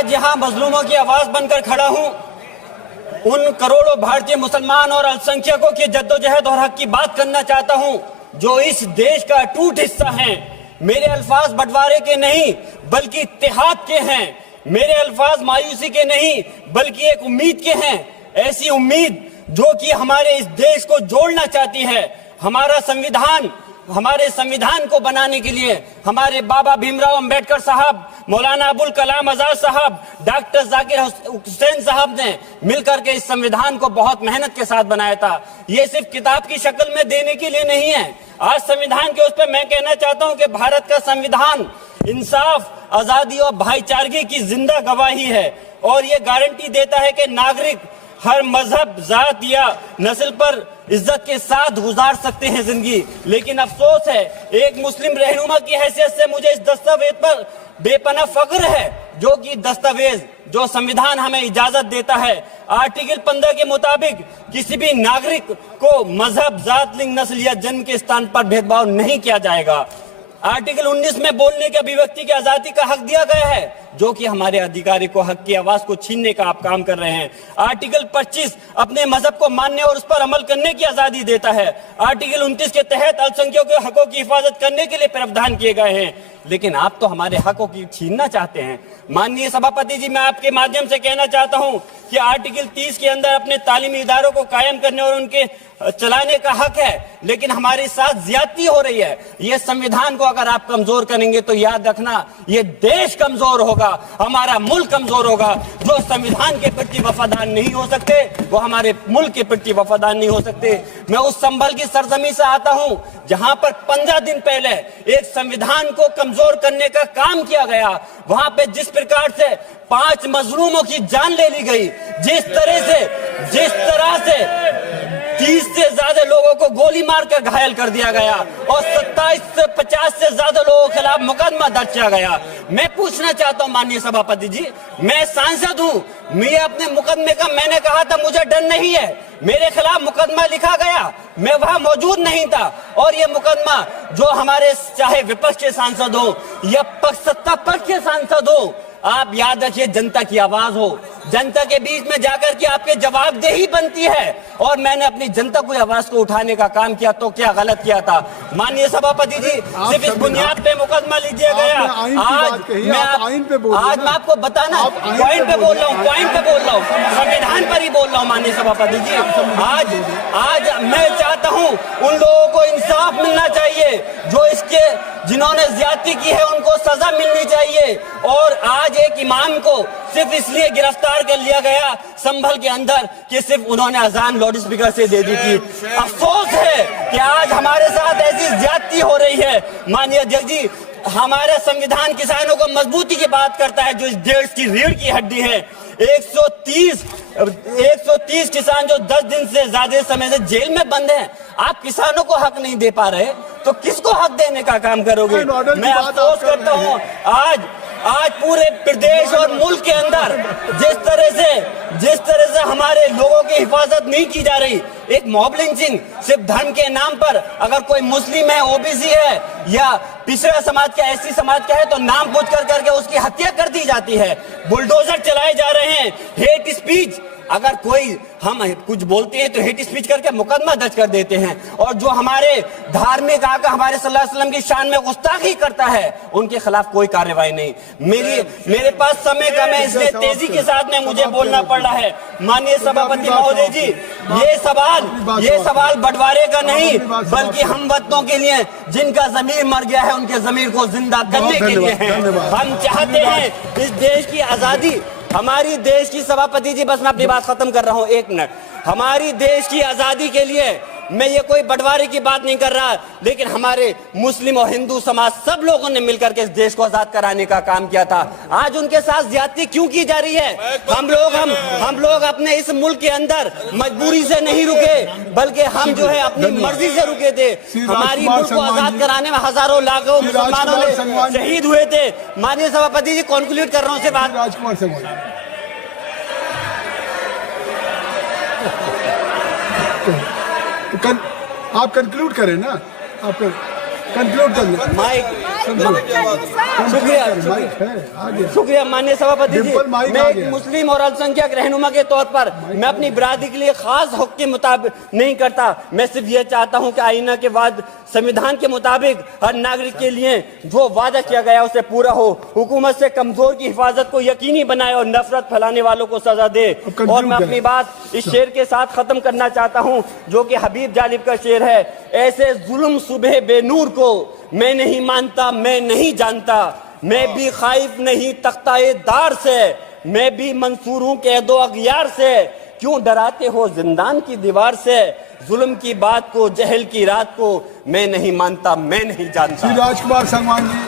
आज यहाँ मजलूमों की आवाज बनकर खड़ा हूँ। उन करोड़ों भारतीय मुसलमान और अल्पसंख्यकों की जद्दोजहद और हक की बात करना चाहता हूँ जो इस देश का अटूट हिस्सा हैं। मेरे अल्फाज बंटवारे के नहीं बल्कि इत्तेहाद के हैं। मेरे अल्फाज मायूसी के नहीं बल्कि एक उम्मीद के हैं। ऐसी उम्मीद जो कि हमारे इस देश को जोड़ना चाहती है। हमारे संविधान को बनाने के लिए हमारे बाबा भीमराव अंबेडकर साहब, मौलाना अबुल कलाम आजाद साहब, डॉक्टर जाकिर हुसैन साहब ने मिलकर के इस संविधान को बहुत मेहनत के साथ बनाया था। ये सिर्फ किताब की शक्ल में देने के लिए नहीं है। आज संविधान के उस पर मैं कहना चाहता हूं कि भारत का संविधान इंसाफ, आजादी और भाईचारगी की जिंदा गवाही है और ये गारंटी देता है कि नागरिक हर मजहब, जात या नस्ल पर इज्जत के साथ गुजार सकते हैं जिंदगी। लेकिन अफसोस है, एक मुस्लिम रहनुमा की हैसियत से मुझे इस दस्तावेज पर बेपनाह फख्र है जो कि दस्तावेज जो संविधान हमें इजाजत देता है। आर्टिकल 15 के मुताबिक किसी भी नागरिक को मजहब, जात, लिंग, नस्ल या जन्म के स्थान पर भेदभाव नहीं किया जाएगा। आर्टिकल 19 में बोलने के अभिव्यक्ति की आजादी का हक दिया गया है जो कि हमारे अधिकारी को हक की आवाज को छीनने का आप काम कर रहे हैं। आर्टिकल 25 अपने मजहब को मानने और उस पर अमल करने की आजादी देता है। आर्टिकल 29 के तहत अल्पसंख्यकों के हकों की हिफाजत करने के लिए प्रावधान किए गए हैं। लेकिन आप तो हमारे हकों की छीनना चाहते हैं। माननीय सभापति जी, मैं आपके माध्यम से कहना चाहता हूं कि आर्टिकल 30 के अंदर अपने तालीमी इदारों को कायम करने और उनके चलाने का हक है, लेकिन हमारे साथ ज्यादती हो रही है। ये संविधान को अगर आप कमजोर करेंगे तो याद रखना ये देश कमजोर होगा, हमारा मुल्क कमजोर होगा। जो संविधान के प्रति वफादार नहीं हो सकते वो हमारे मुल्क के प्रति वफादार नहीं हो सकते। मैं उस संभल की सरजमी से आता हूं जहां पर 15 दिन पहले एक संविधान को कमजोर करने का काम किया गया। वहां पे जिस प्रकार से 5 मजलूमों की जान ले ली गई, जिस तरह से 30 से ज्यादा लोगों को गोली मारकर घायल कर दिया गया और 27 से 50 से ज्यादा लोगों के खिलाफ मुकदमा दर्ज किया गया। मैं पूछना चाहता हूं माननीय सभापति जी, मैं सांसद हूं, मैं अपने मुकदमे का मैंने कहा था मुझे डर नहीं है। मेरे खिलाफ मुकदमा लिखा गया, मैं वहां मौजूद नहीं था और ये मुकदमा जो हमारे चाहे विपक्ष के सांसद हो या सत्ता पक्ष के सांसद हो, आप याद रखिए जनता की आवाज हो, जनता के बीच में जाकर के आपके जवाबदेही बनती है। और मैंने अपनी जनता की आवाज को उठाने का काम किया तो क्या गलत किया था? माननीय सभापति जी, सिर्फ इस बुनियाद पे मुकदमा लीजिए गया। आज मैं आपको बताना पॉइंट पे बोल रहा हूँ, संविधान पर ही बोल रहा हूँ। माननीय सभापति जी, आज मैं चाहता हूँ उन लोगों को इंसाफ मिलना चाहिए जो जिन्होंने ज्यादती की है, उनको सजा मिलनी चाहिए। और आज एक इमाम को सिर्फ इसलिए गिरफ्तार कर लिया गया संभल के अंदर कि सिर्फ उन्होंने अजान लाउड स्पीकर से दे दी थी। अफसोस है कि आज हमारे साथ ऐसी ज्यादती हो रही है। माननीय अध्यक्ष जी, हमारा संविधान किसानों को मजबूती की बात करता है जो इस देश की रीढ़ की हड्डी है। 130 किसान जो 10 दिन से ज्यादा समय से जेल में बंद हैं, आप किसानों को हक नहीं दे पा रहे तो किसको हक देने का काम करोगे? मैं अफसोस करता हूं आज पूरे प्रदेश और मुल्क के अंदर जिस तरह से हमारे लोगों की हिफाजत नहीं की जा रही। एक मॉब लिंचिंग सिर्फ धर्म के नाम पर, अगर कोई मुस्लिम है, ओबीसी है या पिछड़ा समाज का, एससी समाज का है तो नाम पूछ करके उसकी हत्या कर दी जाती है। बुलडोजर चलाए जा रहे हैं। हेट स्पीच, अगर कोई हम कुछ बोलते हैं तो हेट स्पीच करके मुकदमा दर्ज कर देते हैं। और जो हमारे धार्मिक आका हमारे सल्लल्लाहु अलैहि वसल्लम की शान में गुस्ताखी करता है उनके खिलाफ कोई कार्रवाई नहीं। मेरे पास समय कम है इसलिए तेजी के साथ में मुझे बोलना पड़ रहा है। माननीय सभापति महोदय जी, ये सवाल बंटवारे का नहीं बल्कि हम वतनों के लिए जिनका जमीर मर गया है उनके जमीर को जिंदा करने के लिए है। हम चाहते हैं इस देश की आजादी, हमारी देश की सभापति जी, बस मैं अपनी बात खत्म कर रहा हूं, 1 मिनट। हमारी देश की आजादी के लिए मैं ये कोई बंटवारे की बात नहीं कर रहा, लेकिन हमारे मुस्लिम और हिंदू समाज सब लोगों ने मिलकर के इस देश को आजाद कराने का काम किया था। आज उनके साथ ज्यादती क्यों की जा रही है? हम लोग अपने इस मुल्क के अंदर मजबूरी से नहीं रुके बल्कि हम जो है अपनी मर्जी से रुके थे। हमारी मुल्क को आजाद कराने में हजारों लाखों मुसलमानों ने शहीद हुए थे। माननीय सभापति जी, कॉन्क्लूड कर रहा हूँ, सिर्फ राजकुमार से आप कंक्लूड करें ना, आप कंक्लूड कर लें। शुक्रिया माननीय सभापति जी। डिम्पल माइक मैं आ एक गया। मुस्लिम और अल्पसंख्यक रहनुमा के तौर पर मैं अपनी बिरादरी के लिए खास हक के मुताबिक नहीं करता। मैं सिर्फ ये चाहता हूं कि आईना के बाद संविधान के मुताबिक हर नागरिक के लिए जो वादा किया गया उसे पूरा हो, हुकूमत से कमजोर की हिफाजत को यकीनी बनाए और नफरत फैलाने वालों को सजा दे। और मैं अपनी बात इस शेर के साथ खत्म करना चाहता हूं जो कि हबीब जालिब का शेर है। ऐसे जुल्म सुबह बेनूर को मैं नहीं मानता, मैं नहीं जानता, मैं भी खाइफ नहीं तख्ताए दार से, मैं भी मंसूर हूं कैदो अगयार से, क्यों डराते हो जिंदान की दीवार से, जुल्म की बात को जहल की रात को मैं नहीं मानता, मैं नहीं जानता। श्री राजकुमार संगवान जी।